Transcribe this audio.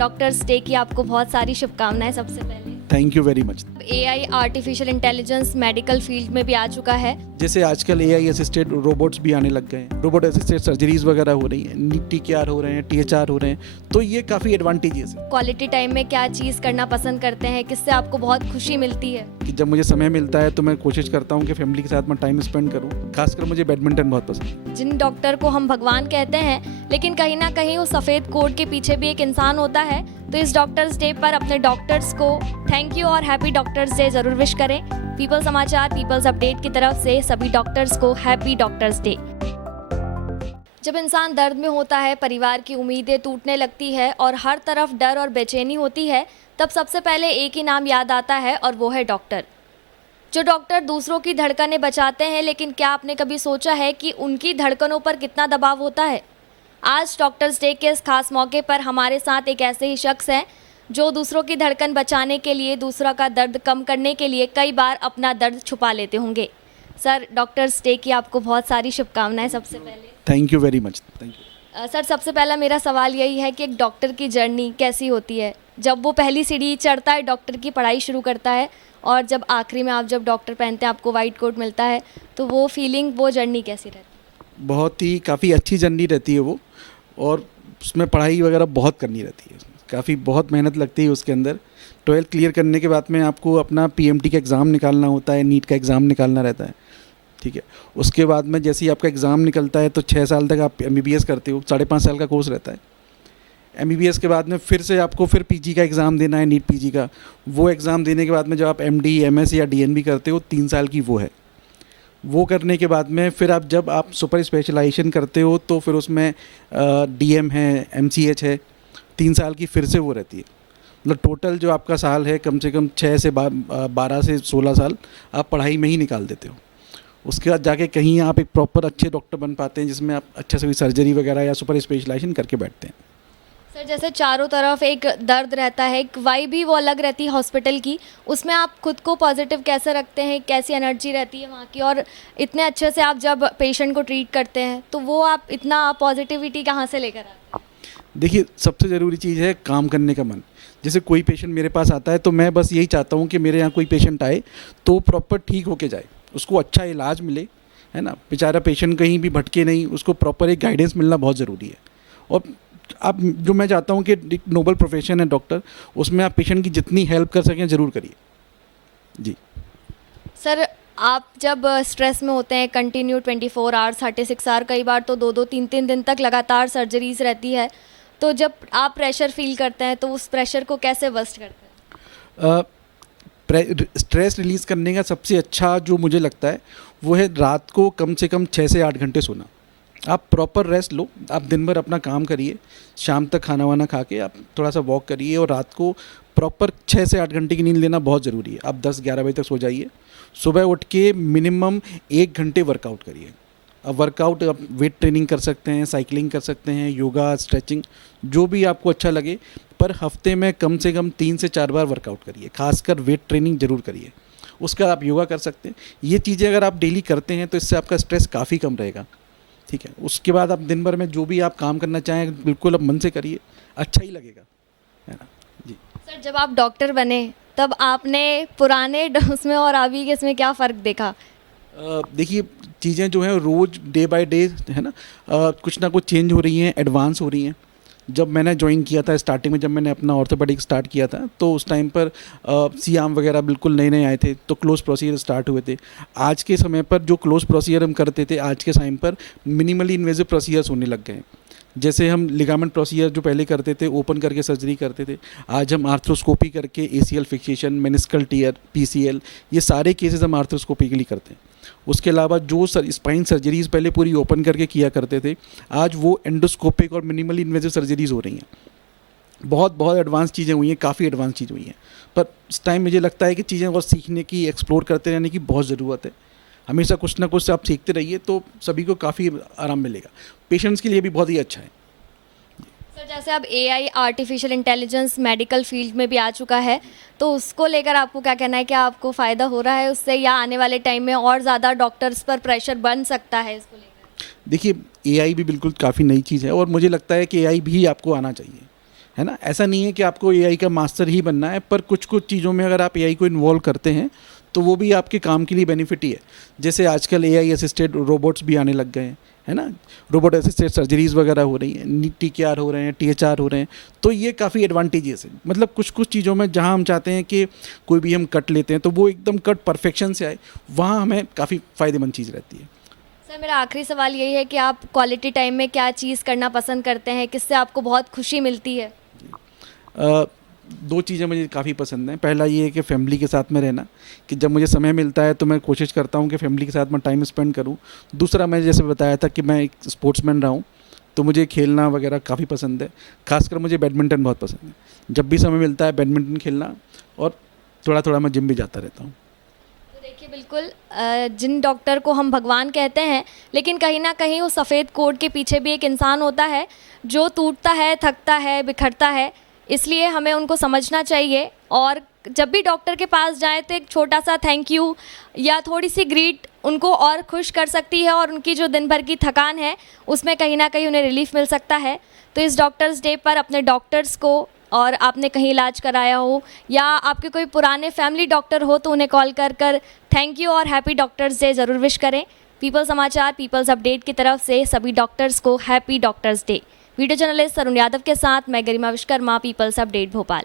Doctors day की आपको बहुत सारी शुभकामनाएं सबसे पहले। Thank you very much. AI artificial intelligence medical field में भी आ चुका है। जैसे आजकल एआई असिस्टेड रोबोट्स भी आने लग गए हैं, रोबोट असिस्टेड सर्जरीज वगैरह हो रही हैं, नीट टीकेआर हो रहे हैं, टीएचआर हो रहे हैं, तो ये काफ़ी एडवांटेजेस है। क्वालिटी टाइम में क्या चीज़ करना पसंद करते हैं, किससे आपको बहुत खुशी मिलती है? कि जब मुझे समय मिलता है तो मैं कोशिश करता हूँ कि फैमिली के साथ मैं टाइम स्पेंड करूँ। खासकर मुझे बैडमिंटन बहुत पसंद है। जिन डॉक्टर को हम भगवान कहते हैं, लेकिन कहीं ना कहीं उस सफ़ेद कोट के पीछे भी एक इंसान होता है, तो इस डॉक्टर्स डे पर अपने डॉक्टर्स को थैंक यू और हैप्पी डॉक्टर्स डे ज़रूर विश करें। पीपल समाचार, पीपल्स अपडेट की तरफ से सभी डॉक्टर्स को हैप्पी डॉक्टर्स डे। जब इंसान दर्द में होता है, परिवार की उम्मीदें टूटने लगती है और हर तरफ डर और बेचैनी होती है, तब सबसे पहले एक ही नाम याद आता है और वो है डॉक्टर। जो डॉक्टर दूसरों की धड़कनें बचाते हैं, लेकिन क्या आपने कभी सोचा है कि उनकी धड़कनों पर कितना दबाव होता है? आज डॉक्टर्स डे के इस खास मौके पर हमारे साथ एक ऐसे ही शख्स हैं जो दूसरों की धड़कन बचाने के लिए, दूसरा का दर्द कम करने के लिए कई बार अपना दर्द छुपा लेते होंगे। सर, डॉक्टर्स डे की आपको बहुत सारी शुभकामनाएं सबसे पहले। Thank you very much. Thank you. Sir, सबसे पहला मेरा सवाल यही है कि एक डॉक्टर की जर्नी कैसी होती है? जब वो पहली सीढ़ी चढ़ता है, डॉक्टर की पढ़ाई शुरू करता है, और जब आखिरी में आप जब डॉक्टर पहनते हैं, आपको वाइट कोट मिलता है, तो वो फीलिंग, वो जर्नी कैसी रहती है? बहुत ही काफ़ी अच्छी जर्नी रहती है वो, और उसमें पढ़ाई वगैरह बहुत करनी रहती है, काफ़ी बहुत मेहनत लगती है उसके अंदर। 12th क्लियर करने के बाद में आपको अपना पीएमटी का एग्ज़ाम निकालना होता है, नीट का एग्ज़ाम निकालना रहता है, ठीक है। उसके बाद में जैसे ही आपका एग्ज़ाम निकलता है तो 6 साल तक आप एमबीबीएस करते हो, 5.5 साल का कोर्स रहता है। एमबीबीएस के बाद में फिर से आपको फिर पीजी का एग्ज़ाम देना है, नीट पीजी का। वो एग्ज़ाम देने के बाद में जब आप एमडी, एमएस या डीएनबी करते हो, 3 साल की वो है। वो करने के बाद में फिर जब आप सुपर स्पेशलाइजेशन करते हो तो फिर उसमें डीएम है, एमसीएच है, 3 साल की फिर से वो रहती है। मतलब टोटल जो आपका साल है, कम से कम 6 से 12 से 16 साल आप पढ़ाई में ही निकाल देते हो। उसके बाद जाके कहीं आप एक प्रॉपर अच्छे डॉक्टर बन पाते हैं, जिसमें आप अच्छे से सर्जरी वगैरह या सुपर स्पेशलाइजेशन करके बैठते हैं। सर, जैसे चारों तरफ एक दर्द रहता है, एक वाइब भी वो अलग रहती है हॉस्पिटल की, उसमें आप खुद को पॉजिटिव कैसे रखते हैं, कैसी एनर्जी रहती है वहाँ की, और इतने अच्छे से आप जब पेशेंट को ट्रीट करते हैं तो वो आप इतना पॉजिटिविटी कहाँ से लेकर आते हैं? देखिए, सबसे ज़रूरी चीज़ है काम करने का मन। जैसे कोई पेशेंट मेरे पास आता है तो मैं बस यही चाहता हूँ कि मेरे यहाँ कोई पेशेंट आए तो प्रॉपर ठीक होके जाए, उसको अच्छा इलाज मिले, है ना। बेचारा पेशेंट कहीं भी भटके नहीं, उसको प्रॉपर एक गाइडेंस मिलना बहुत ज़रूरी है। और आप, जो मैं चाहता हूँ कि एक नोबल प्रोफेशन है डॉक्टर, उसमें आप पेशेंट की जितनी हेल्प कर सकें ज़रूर करिए। जी सर, आप जब स्ट्रेस में होते हैं, कंटिन्यू 24 आवर्स, 36 आवर, कई बार तो 2-2, 3-3 दिन तक लगातार सर्जरीज रहती है, तो जब आप प्रेशर फील करते हैं तो उस प्रेशर को कैसे बस्ट करते हैं? स्ट्रेस रिलीज़ करने का सबसे अच्छा जो मुझे लगता है वो है रात को कम से कम 6 से 8 घंटे सोना। आप प्रॉपर रेस्ट लो, आप दिन भर अपना काम करिए, शाम तक खाना वाना खा के आप थोड़ा सा वॉक करिए, और रात को प्रॉपर 6 से 8 घंटे की नींद लेना बहुत ज़रूरी है। आप 10-11 बजे तक सो जाइए, सुबह उठ के मिनिमम 1 घंटे वर्कआउट करिए। अब वर्कआउट आप वेट ट्रेनिंग कर सकते हैं, साइकिलिंग कर सकते हैं, योगा, स्ट्रेचिंग, जो भी आपको अच्छा लगे, पर हफ्ते में कम से कम 3 से 4 बार वर्कआउट करिए, खासकर वेट ट्रेनिंग ज़रूर करिए। उसका आप योगा कर सकते हैं। ये चीज़ें अगर आप डेली करते हैं तो इससे आपका स्ट्रेस काफ़ी कम रहेगा, ठीक है। उसके बाद आप दिन भर में जो भी आप काम करना चाहें बिल्कुल आप मन से करिए, अच्छा ही लगेगा, है ना। जी सर, जब आप डॉक्टर बने तब आपने पुराने उसमें और अभी के इसमें क्या फ़र्क देखा? देखिए, चीज़ें जो हैं रोज़ डे बाय डे, है ना, कुछ ना कुछ चेंज हो रही हैं, एडवांस हो रही हैं। जब मैंने ज्वाइन किया था स्टार्टिंग में, जब मैंने अपना ऑर्थोपेडिक स्टार्ट किया था, तो उस टाइम पर सी आर्म वगैरह बिल्कुल नए नए आए थे, तो क्लोज प्रोसीजर स्टार्ट हुए थे। आज के समय पर जो क्लोज प्रोसीजर हम करते थे, आज के टाइम पर मिनिमली इन्वेजिव प्रोसीजर्स होने लग गए हैं। जैसे हम लिगामेंट प्रोसीजर जो पहले करते थे, ओपन करके सर्जरी करते थे, आज हम आर्थ्रोस्कोपी करके ACL fixation, meniscal tear, PCL, ये सारे केसेस हम आर्थ्रोस्कोपिकली करते हैं। उसके अलावा जो स्पाइन सर्जरीज़ पहले पूरी ओपन करके किया करते थे, आज वो एंडोस्कोपिक और मिनिमली इन्वेजिव सर्जरीज़ हो रही हैं। बहुत बहुत एडवांस चीज़ें हुई हैं, काफ़ी एडवांस चीज़ हुई हैं, पर इस टाइम मुझे लगता है कि चीज़ें और सीखने की, एक्सप्लोर करते रहने की बहुत ज़रूरत है। हमेशा कुछ ना कुछ आप सीखते रहिए तो सभी को काफ़ी आराम मिलेगा, पेशेंट्स के लिए भी बहुत ही अच्छा है। सर, जैसे अब AI artificial intelligence medical field में भी आ चुका है, तो उसको लेकर आपको क्या कहना है? क्या आपको फ़ायदा हो रहा है उससे, या आने वाले टाइम में और ज़्यादा डॉक्टर्स पर प्रेशर बन सकता है इसको लेकर? देखिए, एआई भी बिल्कुल काफ़ी नई चीज़ है, और मुझे लगता है कि एआई भी आपको आना चाहिए, है ना। ऐसा नहीं है कि आपको एआई का मास्टर ही बनना है, पर कुछ कुछ चीज़ों में अगर आप एआई को इन्वॉल्व करते हैं तो वो भी आपके काम के लिए बेनिफिट ही है। जैसे आजकल एआई असिस्टेड रोबोट्स भी आने लग गए हैं, है ना। रोबोट असिस्टेड सर्जरीज वगैरह हो रही हैं, टीकेआर हो रहे हैं, टीएचआर हो रहे हैं, तो ये काफ़ी एडवांटेजेस है। मतलब कुछ कुछ चीज़ों में जहाँ हम चाहते हैं कि कोई भी हम कट लेते हैं तो वो एकदम कट परफेक्शन से आए, वहाँ हमें काफ़ी फ़ायदेमंद चीज़ रहती है। सर मेरा आखिरी सवाल यही है कि आप क्वालिटी टाइम में क्या चीज़ करना पसंद करते हैं, किससे आपको बहुत खुशी मिलती है? दो चीज़ें मुझे काफ़ी पसंद हैं। पहला ये है कि फैमिली के साथ में रहना, कि जब मुझे समय मिलता है तो मैं कोशिश करता हूँ कि फैमिली के साथ में टाइम स्पेंड करूँ। दूसरा, मैं जैसे बताया था कि मैं एक स्पोर्ट्समैन रहा हूँ, तो मुझे खेलना वगैरह काफ़ी पसंद है। खासकर मुझे बैडमिंटन बहुत पसंद है। जब भी समय मिलता है बैडमिंटन खेलना, और थोड़ा थोड़ा मैं जिम भी जाता रहता हूँ। तो देखिए बिल्कुल जिन डॉक्टर को हम भगवान कहते हैं, लेकिन कहीं ना कहीं उस सफ़ेद कोट के पीछे भी एक इंसान होता है जो टूटता है, थकता है, बिखरता है। इसलिए हमें उनको समझना चाहिए, और जब भी डॉक्टर के पास जाएं तो एक छोटा सा थैंक यू या थोड़ी सी ग्रीट उनको और खुश कर सकती है, और उनकी जो दिन भर की थकान है उसमें कहीं ना कहीं उन्हें रिलीफ मिल सकता है। तो इस डॉक्टर्स डे पर अपने डॉक्टर्स को, और आपने कहीं इलाज कराया हो या आपके कोई पुराने फैमिली डॉक्टर हो, तो उन्हें कॉल कर कर थैंक यू और हैप्पी डॉक्टर्स डे ज़रूर विश करें। पीपल समाचार, पीपल्स अपडेट की तरफ से सभी डॉक्टर्स को happy doctors day. Video journalist Arun Yadav के साथ मैं गरिमा विश्वकर्मा, पीपल्स अपडेट भोपाल।